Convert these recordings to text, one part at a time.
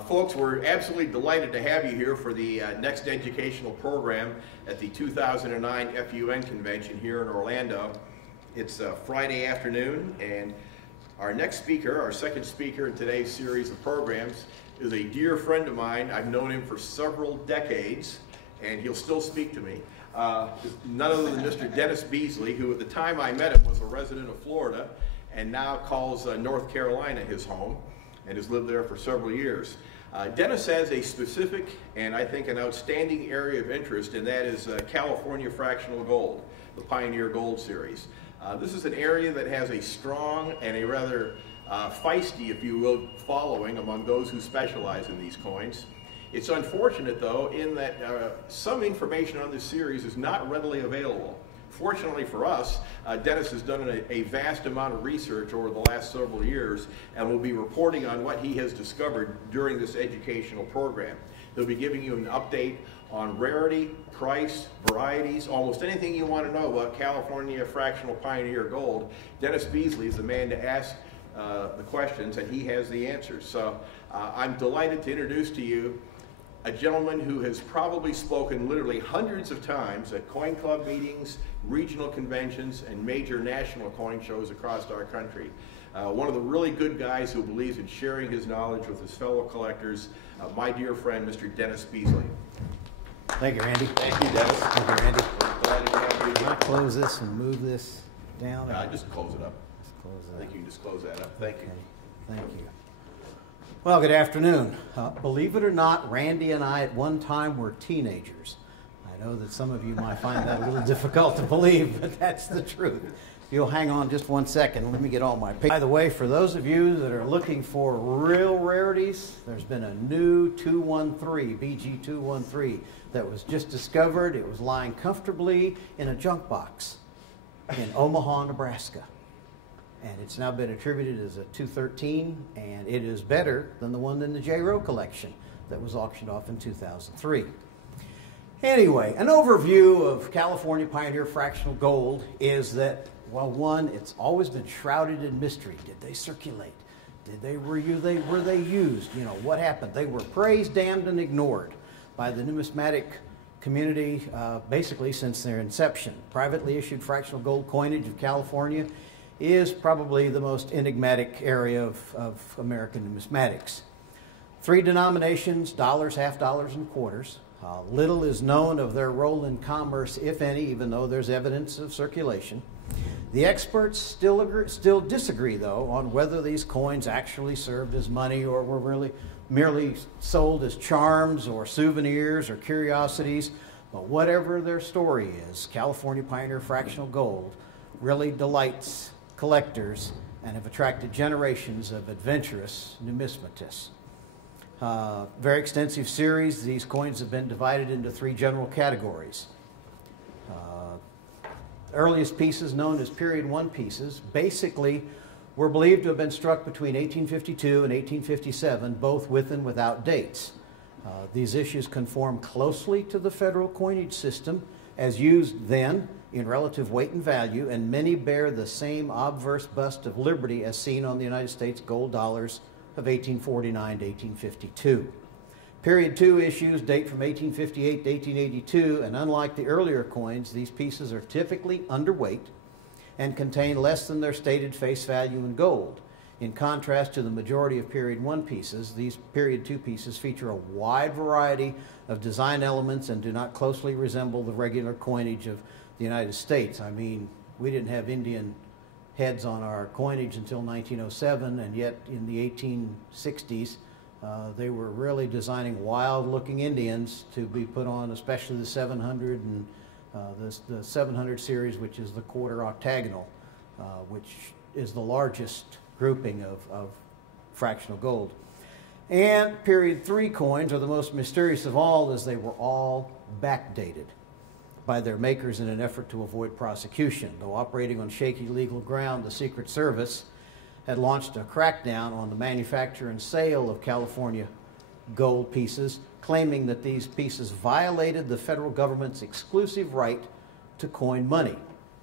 Folks, we're absolutely delighted to have you here for the next educational program at the 2009 FUN convention here in Orlando. It's Friday afternoon, and our next speaker, our second speaker in today's series of programs, is a dear friend of mine. I've known him for several decades, and he'll still speak to me. None other than Mr. Dennis Beasley, who at the time I met him was a resident of Florida and now calls North Carolina his home and has lived there for several years. Dennis has a specific and I think an outstanding area of interest, and that is California Fractional Gold, the Pioneer Gold Series. This is an area that has a strong and a rather feisty, if you will, following among those who specialize in these coins. It's unfortunate, though, in that some information on this series is not readily available. Fortunately for us, Dennis has done a vast amount of research over the last several years and will be reporting on what he has discovered during this educational program. He'll be giving you an update on rarity, price, varieties, almost anything you want to know about California Fractional Pioneer Gold. Dennis Beasley is the man to ask the questions, and he has the answers. So I'm delighted to introduce to you a gentleman who has probably spoken literally hundreds of times at coin club meetings, regional conventions, and major national coin shows across our country. One of the really good guys who believes in sharing his knowledge with his fellow collectors, my dear friend, Mr. Dennis Beasley. Thank you, Randy. Thank you, Dennis. Thank you, Randy. We're glad to have you. Can I close this and move this down? Just close it up. Just close it I think up. you can just close that up. Thank you. Okay. Thank you. Well, good afternoon. Believe it or not, Randy and I at one time were teenagers. I know that some of you might find that a little difficult to believe, but that's the truth. If you'll hang on just one second, let me get all my papers. By the way, for those of you that are looking for real rarities, there's been a new 213, BG213, that was just discovered. It was lying comfortably in a junk box in Omaha, Nebraska. And it's now been attributed as a 213, and it is better than the one in the J. Rowe collection that was auctioned off in 2003. Anyway, an overview of California Pioneer Fractional Gold is that, well, one, it's always been shrouded in mystery. Did they circulate? Were they used? You know, what happened? They were praised, damned, and ignored by the numismatic community basically since their inception. Privately issued fractional gold coinage of California is probably the most enigmatic area of American numismatics. Three denominations, dollars, half dollars, and quarters. Little is known of their role in commerce, if any, even though there's evidence of circulation. The experts still disagree, though, on whether these coins actually served as money or were really merely sold as charms or souvenirs or curiosities. But whatever their story is, California Pioneer Fractional Gold really delights collectors and have attracted generations of adventurous numismatists. Very extensive series. These coins have been divided into three general categories. Earliest pieces, known as period 1 pieces, basically were believed to have been struck between 1852 and 1857, both with and without dates. These issues conform closely to the federal coinage system as used then in relative weight and value, and many bear the same obverse bust of liberty as seen on the United States gold dollars of 1849 to 1852. Period 2 issues date from 1858 to 1882, and unlike the earlier coins, these pieces are typically underweight and contain less than their stated face value in gold. In contrast to the majority of period 1 pieces, these period 2 pieces feature a wide variety of design elements and do not closely resemble the regular coinage of the United States. I mean, we didn't have Indian heads on our coinage until 1907, and yet in the 1860s, they were really designing wild-looking Indians to be put on, especially the 700 and the 700 series, which is the quarter octagonal, which is the largest grouping of fractional gold. And period 3 coins are the most mysterious of all, as they were all backdated by their makers in an effort to avoid prosecution. Though operating on shaky legal ground, the Secret Service had launched a crackdown on the manufacture and sale of California gold pieces, claiming that these pieces violated the federal government's exclusive right to coin money.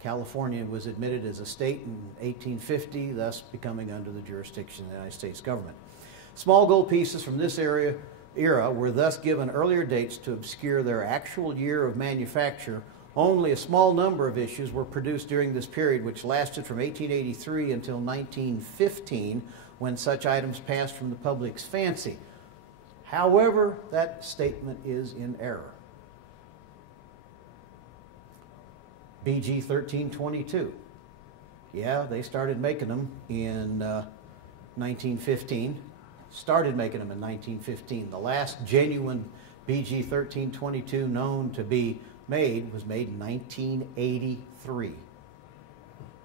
California was admitted as a state in 1850, thus becoming under the jurisdiction of the United States government. Small gold pieces from this era were thus given earlier dates to obscure their actual year of manufacture. Only a small number of issues were produced during this period, which lasted from 1883 until 1915, when such items passed from the public's fancy. However, that statement is in error. BG 1322. Yeah, they started making them in 1915. Started making them in 1915. The last genuine BG 1322 known to be made was made in 1983,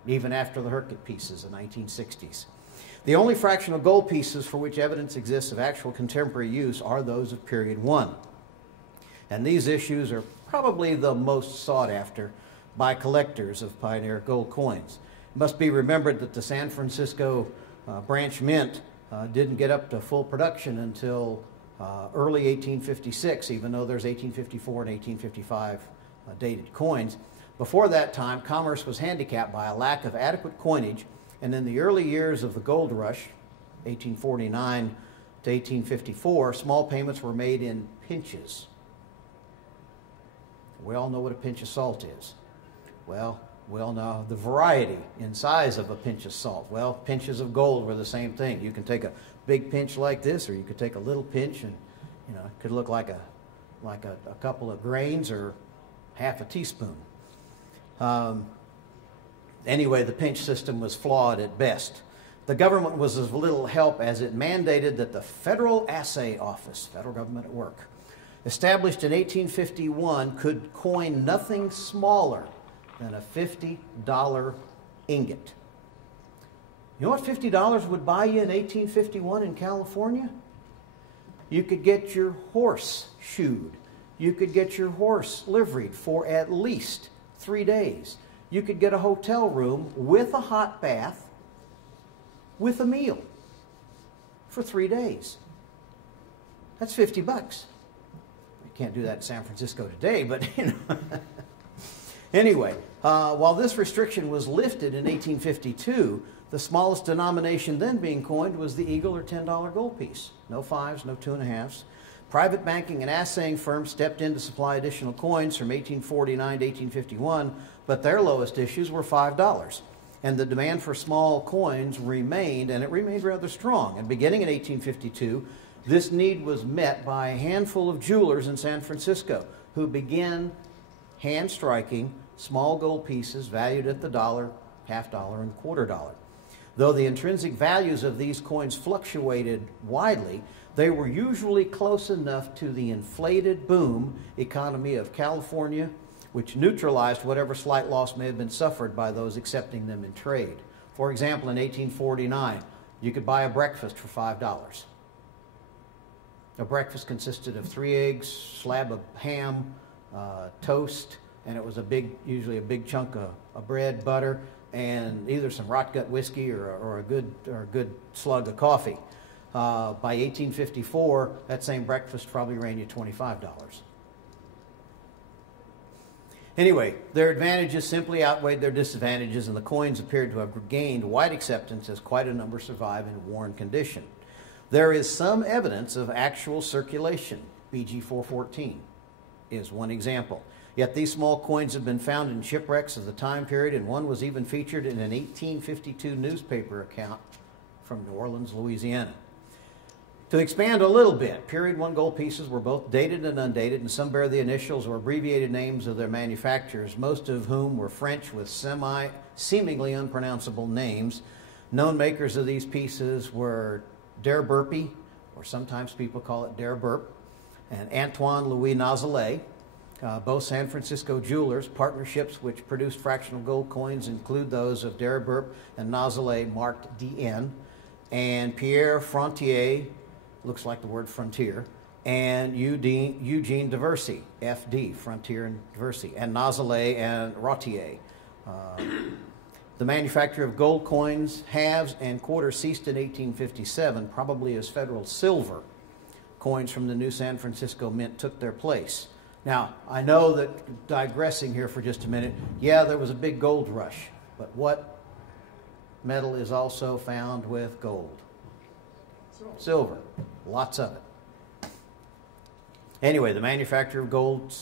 even after the Hercule pieces in the 1960s. The only fractional gold pieces for which evidence exists of actual contemporary use are those of period 1. And these issues are probably the most sought after by collectors of pioneer gold coins. It must be remembered that the San Francisco branch mint didn't get up to full production until early 1856, even though there's 1854 and 1855 dated coins. Before that time, commerce was handicapped by a lack of adequate coinage, and in the early years of the gold rush, 1849 to 1854, small payments were made in pinches. We all know what a pinch of salt is. Well, we all know the variety in size of a pinch of salt. Well, pinches of gold were the same thing. You can take a big pinch like this, or you could take a little pinch, and it could look like a couple of grains or half a teaspoon. Anyway, the pinch system was flawed at best. The government was of little help, as it mandated that the Federal Assay Office, federal government at work, established in 1851, could coin nothing smaller than a $50 ingot. You know what $50 would buy you in 1851 in California? You could get your horse shoed. You could get your horse liveried for at least 3 days. You could get a hotel room with a hot bath, with a meal for 3 days. That's $50. You can't do that in San Francisco today, but Anyway, while this restriction was lifted in 1852, the smallest denomination then being coined was the eagle or $10 gold piece. No fives, no 2.5s. Private banking and assaying firms stepped in to supply additional coins from 1849 to 1851, but their lowest issues were $5. And the demand for small coins remained, and it remained rather strong. And beginning in 1852, this need was met by a handful of jewelers in San Francisco who began hand striking small gold pieces valued at the dollar, half dollar, and $0.25. Though the intrinsic values of these coins fluctuated widely, they were usually close enough to the inflated boom economy of California, which neutralized whatever slight loss may have been suffered by those accepting them in trade. For example, in 1849, you could buy a breakfast for $5. A breakfast consisted of 3 eggs, slab of ham, toast, and it was usually a big chunk of bread, butter, and either some rot gut whiskey or a good slug of coffee. By 1854, that same breakfast probably ran you $25. Anyway, their advantages simply outweighed their disadvantages, and the coins appeared to have gained wide acceptance as quite a number survive in worn condition. There is some evidence of actual circulation. BG 414 is one example. Yet these small coins have been found in shipwrecks of the time period, and one was even featured in an 1852 newspaper account from New Orleans, Louisiana. To expand a little bit, period 1 gold pieces were both dated and undated, and some bear the initials or abbreviated names of their manufacturers, most of whom were French with seemingly unpronounceable names. Known makers of these pieces were Der Burpy, or sometimes people call it Der Burp, and Antoine Louis Nozelet, both San Francisco jewelers. Partnerships which produced fractional gold coins include those of Der Burp and Nozelet, marked DN, and Pierre Frontier, looks like the word frontier, and Eugene Diversey, FD, Frontier and Diversey, and Nozelet and Rotier. The manufacture of gold coins, halves, and quarters ceased in 1857, probably as federal silver coins from the new San Francisco Mint took their place. Now, I know that, digressing here for just a minute, yeah, there was a big gold rush, but what metal is also found with gold? Silver. Lots of it. Anyway, the manufacture of gold,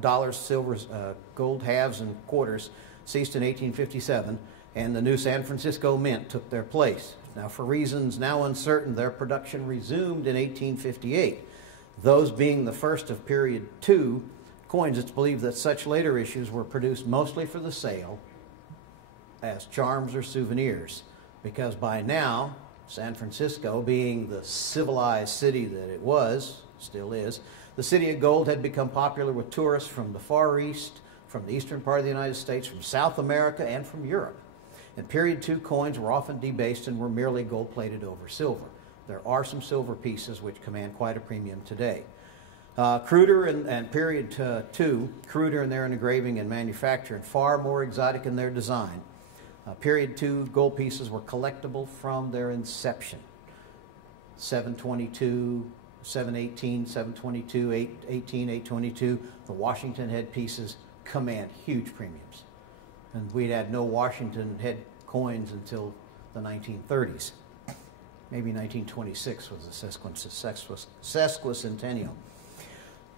dollars, silvers, gold halves and quarters ceased in 1857, and the new San Francisco Mint took their place. Now, for reasons now uncertain, their production resumed in 1858. Those being the first of period 2 coins, it's believed that such later issues were produced mostly for the sale as charms or souvenirs, because by now, San Francisco, being the civilized city that it was, still is, the city of gold had become popular with tourists from the Far East, from the eastern part of the United States, from South America, and from Europe. And period 2 coins were often debased and were merely gold-plated over silver. There are some silver pieces which command quite a premium today. Cruder and period 2, cruder in their engraving and manufacture, and far more exotic in their design. Period 2 gold pieces were collectible from their inception. 722, 718, 722, 818, 822. The Washington head pieces command huge premiums. And we'd had no Washington head coins until the 1930s. Maybe 1926 was the sesquicentennial.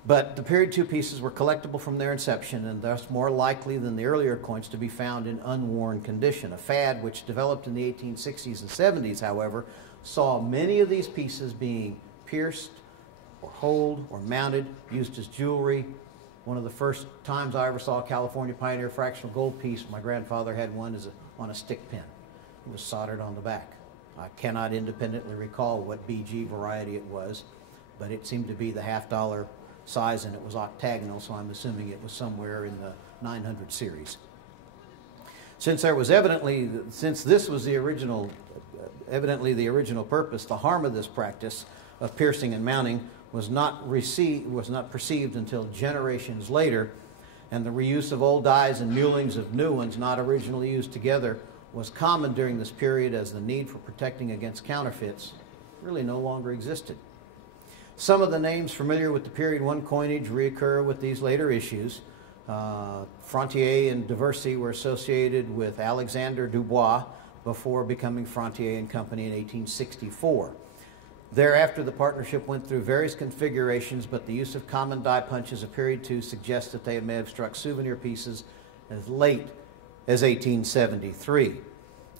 But the period 2 pieces were collectible from their inception, and thus more likely than the earlier coins to be found in unworn condition. A fad which developed in the 1860s and 70s, however, saw many of these pieces being pierced or holed or mounted, used as jewelry. One of the first times I ever saw a California Pioneer fractional gold piece, my grandfather had one on a stick pin. It was soldered on the back. I cannot independently recall what BG variety it was, but it seemed to be the $half size, and it was octagonal, so I'm assuming it was somewhere in the 900 series. Since this was the original, evidently the original purpose, the harm of this practice of piercing and mounting was not perceived until generations later, and the reuse of old dies and mulings of new ones not originally used together was common during this period, as the need for protecting against counterfeits really no longer existed. Some of the names familiar with the period 1 coinage reoccur with these later issues. Frontier and Diversey were associated with Alexander Dubois before becoming Frontier and Company in 1864. Thereafter, the partnership went through various configurations, but the use of common die punches of period 2 suggests that they may have struck souvenir pieces as late as 1873.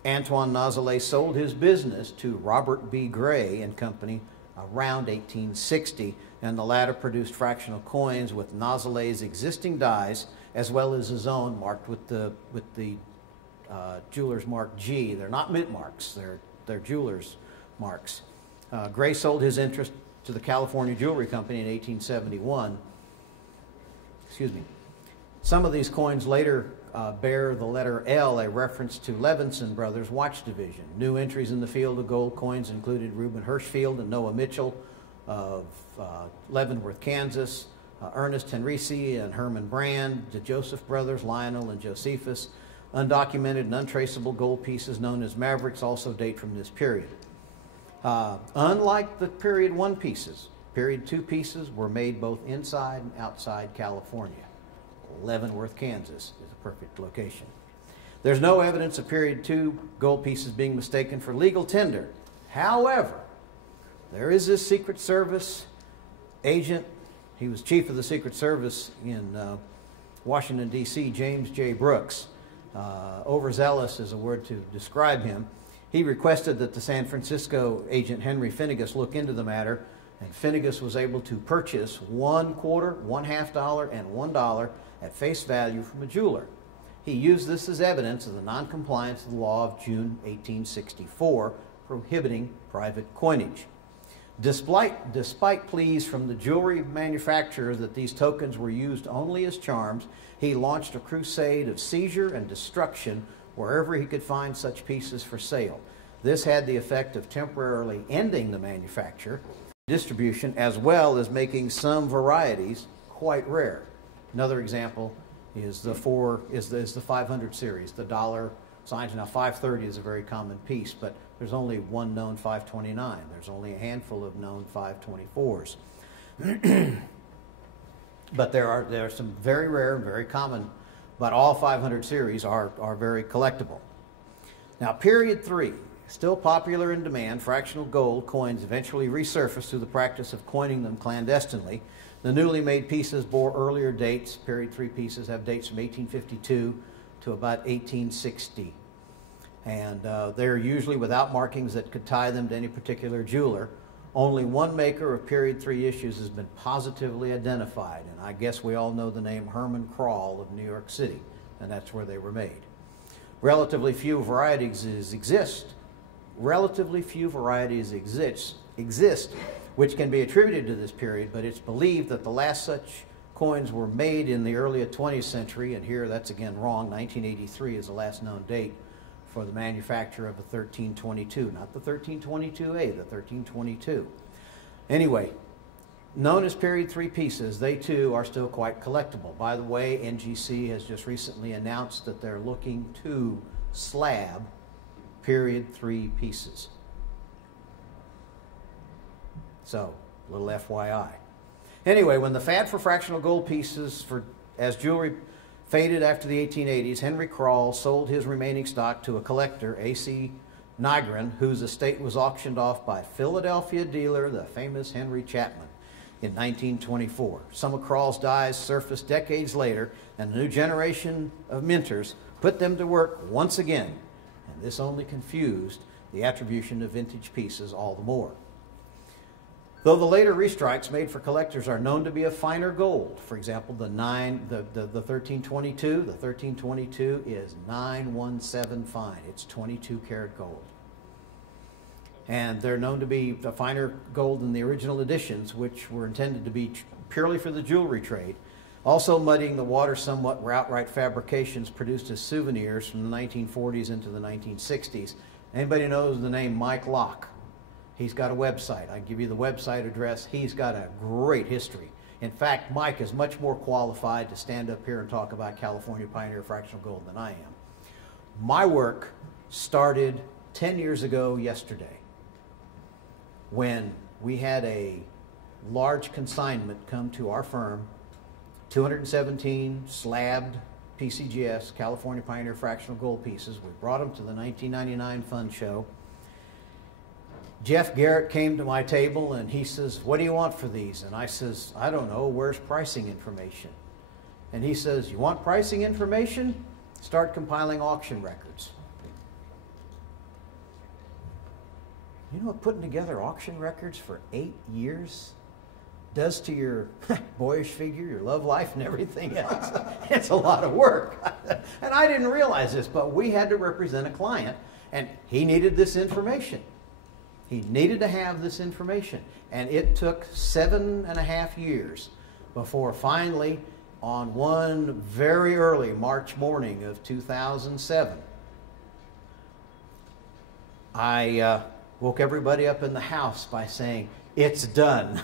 Antoine Nozelet sold his business to Robert B. Gray and Company around 1860, and the latter produced fractional coins with Nozelet's existing dies as well as his own, marked with the jeweler's mark G. They're not mint marks, they're jeweler's marks. Gray sold his interest to the California Jewelry Company in 1871. Excuse me. Some of these coins later bear the letter L, a reference to Levinson Brothers Watch Division. New entries in the field of gold coins included Reuben Hirschfield and Noah Mitchell of Leavenworth, Kansas, Ernest Henrici and Herman Brand, the Joseph Brothers, Lionel and Josephus. Undocumented and untraceable gold pieces known as Mavericks also date from this period. Unlike the period 1 pieces, period 2 pieces were made both inside and outside California. Leavenworth, Kansas is a perfect location. There's no evidence of period 2 gold pieces being mistaken for legal tender. However, there is this Secret Service agent. He was chief of the Secret Service in Washington, D.C., James J. Brooks. Overzealous is a word to describe him. He requested that the San Francisco agent Henry Finnegas look into the matter, and Finnegas was able to purchase $1 quarter, $1/2, and $1 at face value from a jeweler. He used this as evidence of the noncompliance of the law of June 1864 prohibiting private coinage. Despite pleas from the jewelry manufacturers that these tokens were used only as charms, he launched a crusade of seizure and destruction wherever he could find such pieces for sale. This had the effect of temporarily ending the manufacture, distribution, as well as making some varieties quite rare. Another example is the 500 series, the dollar signs. Now 530 is a very common piece, but there's only one known 529. There's only a handful of known 524s. But there are some very rare and very common, but all 500 series are very collectible. Now period 3, Still popular in demand, fractional gold coins eventually resurfaced through the practice of coining them clandestinely. The newly made pieces bore earlier dates. Period 3 pieces have dates from 1852 to about 1860. And they're usually without markings that could tie them to any particular jeweler. Only one maker of period 3 issues has been positively identified, and I guess we all know the name Herman Krall of New York City, and that's where they were made. Relatively few varieties exist, which can be attributed to this period, but it's believed that the last such coins were made in the early 20th century, and here that's again wrong. 1983 is the last known date for the manufacture of the 1322, not the 1322A, the 1322. Anyway, known as period 3 pieces, they too are still quite collectible. By the way, NGC has just recently announced that they're looking to slab period 3 pieces. So, a little FYI. Anyway, when the fad for fractional gold pieces as jewelry faded after the 1880s, Henry Krall sold his remaining stock to a collector, A.C. Nygren, whose estate was auctioned off by Philadelphia dealer, the famous Henry Chapman, in 1924. Some of Krall's dies surfaced decades later, and a new generation of minters put them to work once again, and this only confused the attribution of vintage pieces all the more. Though the later restrikes made for collectors are known to be of finer gold, for example, the 1322 is 917 fine. It's 22 karat gold. And they're known to be a finer gold than the original editions, which were intended to be purely for the jewelry trade. Also muddying the water somewhat were outright fabrications produced as souvenirs from the 1940s into the 1960s. Anybody knows the name Mike Locke? He's got a website. I give you the website address. He's got a great history. In fact, Mike is much more qualified to stand up here and talk about California Pioneer Fractional Gold than I am. My work started 10 years ago yesterday when we had a large consignment come to our firm, 217 slabbed PCGS, California Pioneer Fractional Gold pieces. We brought them to the 1999 fund show. Jeff Garrett came to my table and he says, "What do you want for these?" And I says, "I don't know, where's pricing information?" And he says, "You want pricing information? Start compiling auction records." You know what putting together auction records for 8 years does to your boyish figure, your love life, and everything else? It's a lot of work. And I didn't realize this, but we had to represent a client, and he needed this information. He needed to have this information. And it took 7.5 years before finally, on one very early March morning of 2007, I woke everybody up in the house by saying, "It's done."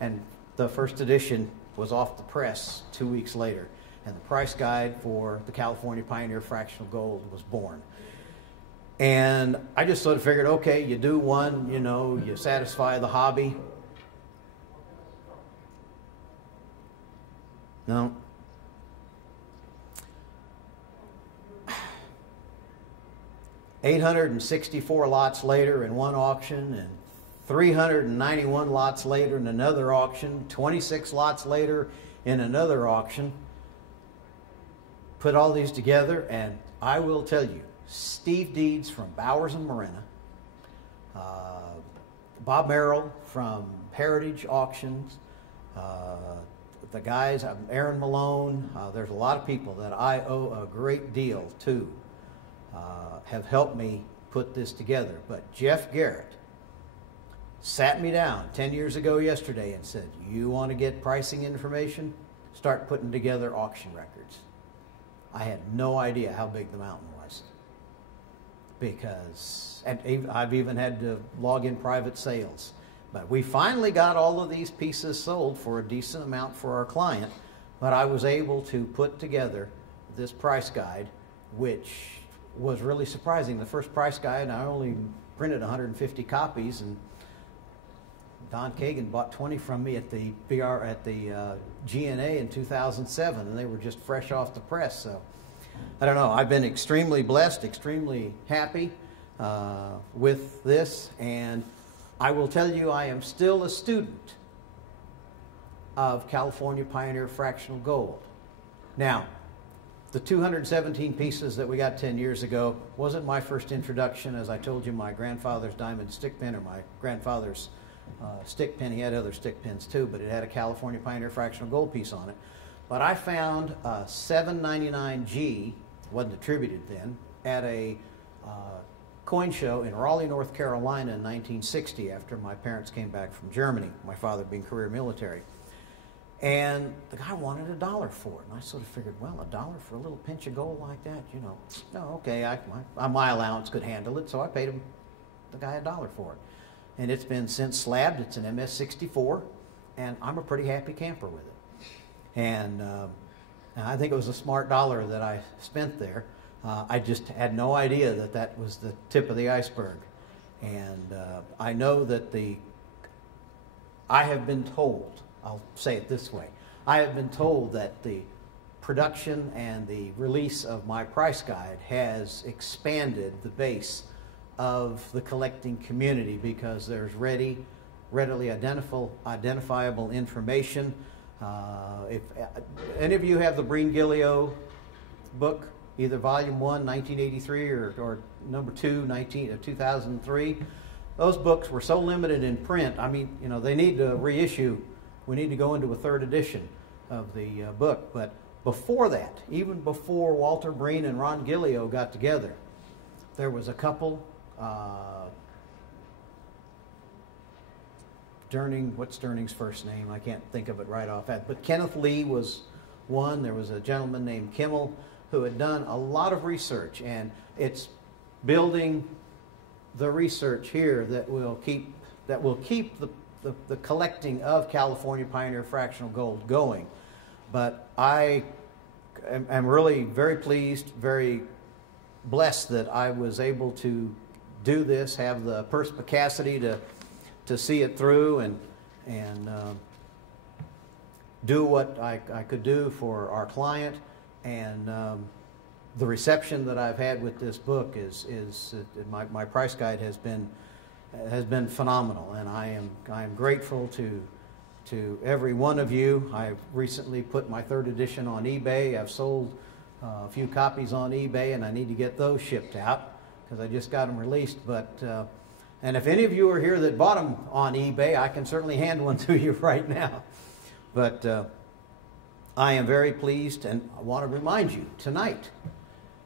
And the first edition was off the press 2 weeks later. And the price guide for the California Pioneer Fractional Gold was born. And I just sort of figured, okay, you do one, you know, you satisfy the hobby. No. $864 lots later in one auction, and 391 lots later in another auction, 26 lots later in another auction. Put all these together, and I will tell you, Steve Deeds from Bowers and Morena, Bob Merrill from Heritage Auctions, the guys, Aaron Malone, there's a lot of people that I owe a great deal to, have helped me put this together. But Jeff Garrett sat me down 10 years ago yesterday and said, "You want to get pricing information? Start putting together auction records." I had no idea how big the mountain was, because I've even had to log in private sales. But we finally got all of these pieces sold for a decent amount for our client, but I was able to put together this price guide, which was really surprising. The first price guide, I only printed 150 copies, and Don Kagan bought 20 from me at the GNA in 2007, and they were just fresh off the press. So I don't know. I've been extremely blessed, extremely happy. with this, and I will tell you I am still a student of California Pioneer Fractional Gold. Now, the 217 pieces that we got 10 years ago wasn't my first introduction. As I told you, my grandfather's diamond stick pin, or my grandfather's stick pin, he had other stick pins too, but it had a California Pioneer Fractional Gold piece on it. But I found a 799G, wasn't attributed then, at a coin show in Raleigh, North Carolina in 1960 after my parents came back from Germany, my father being career military. And the guy wanted $1 for it. And I sort of figured, well, $1 for a little pinch of gold like that, you know, no, okay, my allowance could handle it, so I paid him, the guy, $1 for it. And it's been since slabbed. It's an MS-64, and I'm a pretty happy camper with it. And I think it was a smart dollar that I spent there. I just had no idea that that was the tip of the iceberg. And I know that I have been told, I'll say it this way, I have been told that the production and the release of my price guide has expanded the base of the collecting community because there's readily identifiable information. If any of you have the Breen-Gillio book, either Volume 1, 1983, or Number 2, 2003, those books were so limited in print. I mean, you know, they need to reissue. We need to go into a 3rd edition of the book. But before that, even before Walter Breen and Ron Gillio got together, there was a couple. What's Durning's first name? I can't think of it right off. But Kenneth Lee was one. There was a gentleman named Kimmel who had done a lot of research, and it's building the research here that will keep the collecting of California Pioneer Fractional Gold going. But I am really very pleased, very blessed that I was able to do this, have the perspicacity to see it through and do what I could do for our client. And the reception that I've had with this book is my price guide has been phenomenal, and I am grateful to every one of you. I've recently put my 3rd edition on eBay. I've sold a few copies on eBay, and I need to get those shipped out because I just got them released. But and if any of you are here that bought them on eBay, I can certainly hand one to you right now. But I am very pleased, and I want to remind you tonight,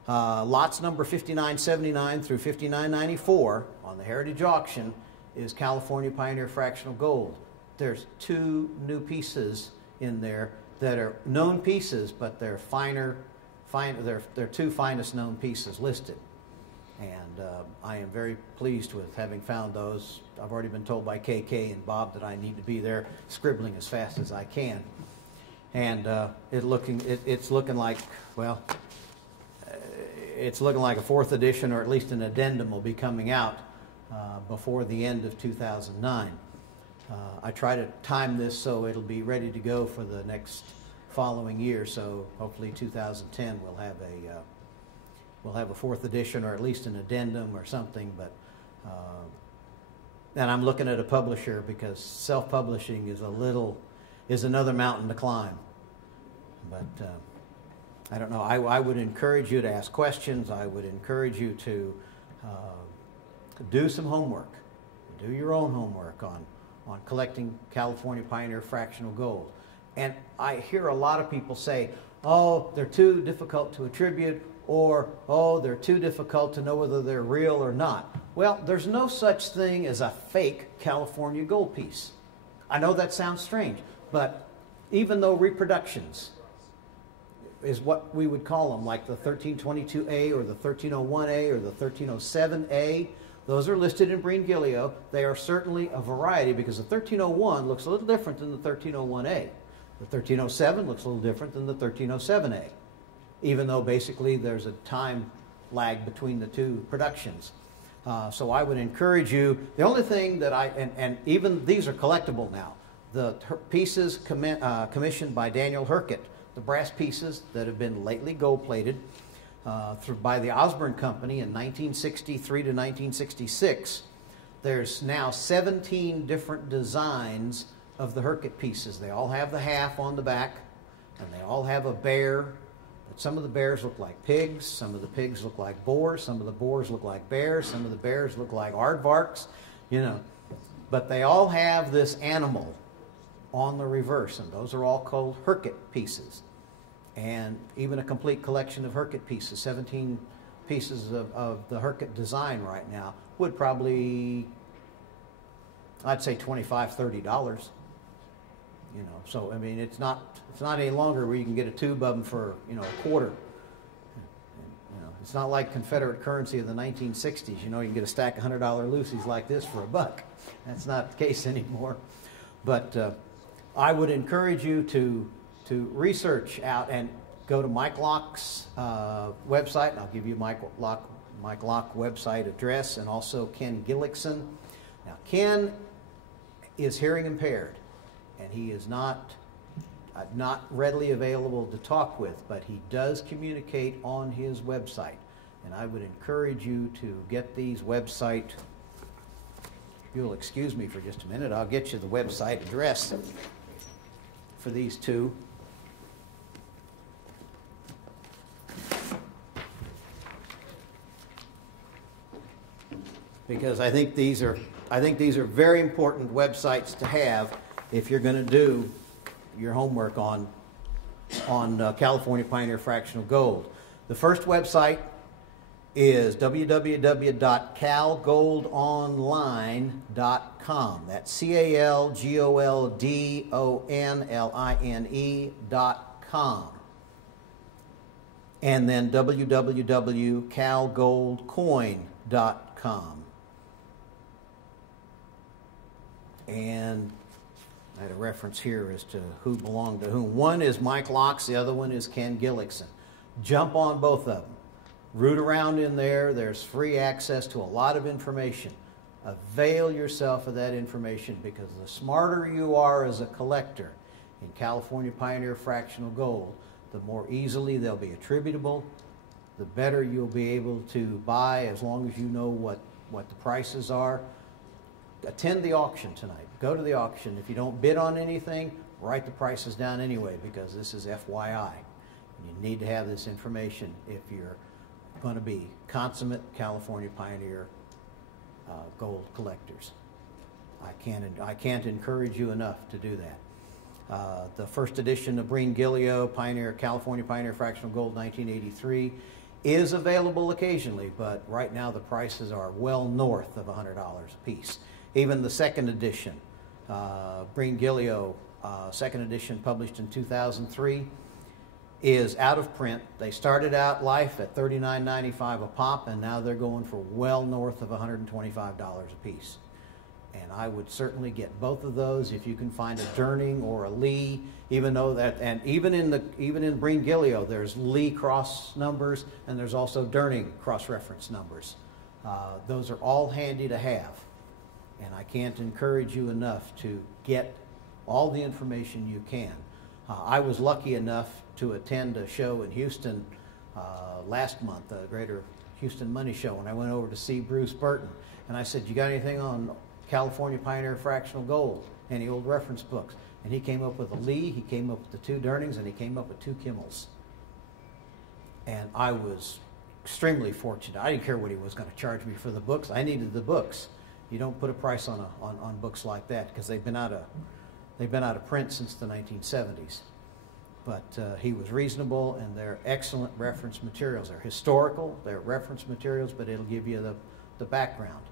lots number 5979 through 5994 on the Heritage Auction is California Pioneer Fractional Gold. There's 2 new pieces in there that are known pieces, but they're they're 2 finest known pieces listed. And I am very pleased with having found those. I've already been told by KK and Bob that I need to be there scribbling as fast as I can. And it's looking like, well, it's looking like a 4th edition, or at least an addendum, will be coming out before the end of 2009. I try to time this so it'll be ready to go for the next following year. So hopefully 2010 we'll have a 4th edition, or at least an addendum or something. But and I'm looking at a publisher because self-publishing is another mountain to climb. But I don't know. I would encourage you to ask questions. I would encourage you to do some homework. Do your own homework on collecting California Pioneer Fractional Gold. And I hear a lot of people say, oh, they're too difficult to attribute, or, oh, they're too difficult to know whether they're real or not. Well, there's no such thing as a fake California gold piece. I know that sounds strange, but even though reproductions is what we would call them, like the 1322A or the 1301A or the 1307A, those are listed in Breen-Gillio. They are certainly a variety because the 1301 looks a little different than the 1301A. The 1307 looks a little different than the 1307A, even though basically there's a time lag between the 2 productions. So I would encourage you, the only thing that and even these are collectible now, the pieces commissioned by Daniel Herkett, the brass pieces that have been lately gold-plated, by the Osborne Company in 1963 to 1966. There's now 17 different designs of the Herkett pieces. They all have the half on the back, and they all have a bear. But some of the bears look like pigs, some of the pigs look like boars, some of the boars look like bears, some of the bears look like aardvarks, you know. But they all have this animal on the reverse, and those are all called Herkett pieces. And even a complete collection of Herkett pieces, 17 pieces of the Herkett design right now, would probably, I'd say $25, $30. You know, so I mean, it's not any longer where you can get a tube of them for, you know, a quarter. You know, it's not like Confederate currency of the 1960s. You know, you can get a stack of $100 Lucy's like this for $1. That's not the case anymore. But I would encourage you to research out and go to Mike Locke's website, and I'll give you Mike Locke website address, and also Ken Gillickson. Now, Ken is hearing impaired, and he is not readily available to talk with, but he does communicate on his website. And I would encourage you to get these website. If you'll excuse me for just a minute, I'll get you the website address for these two. Because I think these are very important websites to have if you're going to do your homework on California Pioneer Fractional Gold. The first website is www.calgoldonline.com. That's CALGOLDONLINE.com. And then www.calgoldcoin.com. And I had a reference here as to who belonged to whom. One is Mike Locke's, the other one is Ken Gillickson. Jump on both of them. Root around in there. There's free access to a lot of information. Avail yourself of that information, because the smarter you are as a collector in California Pioneer Fractional Gold, the more easily they'll be attributable, the better you'll be able to buy, as long as you know what the prices are. Attend the auction tonight. Go to the auction. If you don't bid on anything, write the prices down anyway, because this is FYI. You need to have this information if you're going to be consummate California Pioneer gold collectors. I can't encourage you enough to do that. The first edition of Breen Gillio, California Pioneer Fractional Gold 1983, is available occasionally, but right now the prices are well north of $100 a piece. Even the second edition, Breen Gillio, second edition published in 2003, is out of print. They started out life at $39.95 a pop, and now they're going for well north of $125 a piece. And I would certainly get both of those if you can find a Durning or a Lee, even though that, and even in Breen Gillio, there's Lee cross numbers and there's also Durning cross-reference numbers. Those are all handy to have. And I can't encourage you enough to get all the information you can. I was lucky enough to attend a show in Houston last month, the Greater Houston Money Show, and I went over to see Bruce Burton. And I said, "You got anything on California Pioneer Fractional Gold? Any old reference books?" And he came up with a Lee, he came up with the 2 Durnings, and he came up with 2 Kimmels. And I was extremely fortunate. I didn't care what he was going to charge me for the books. I needed the books. You don't put a price on books like that, because they've been out of print since the 1970s. But he was reasonable, and they're excellent reference materials. They're historical, they're reference materials, but it'll give you the background.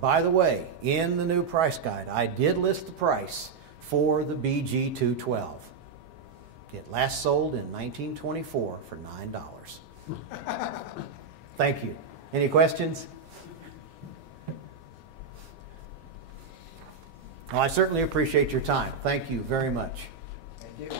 By the way, in the new price guide, I did list the price for the BG 212. It last sold in 1924 for $9. Thank you. Any questions? Well, I certainly appreciate your time. Thank you very much. Thank you.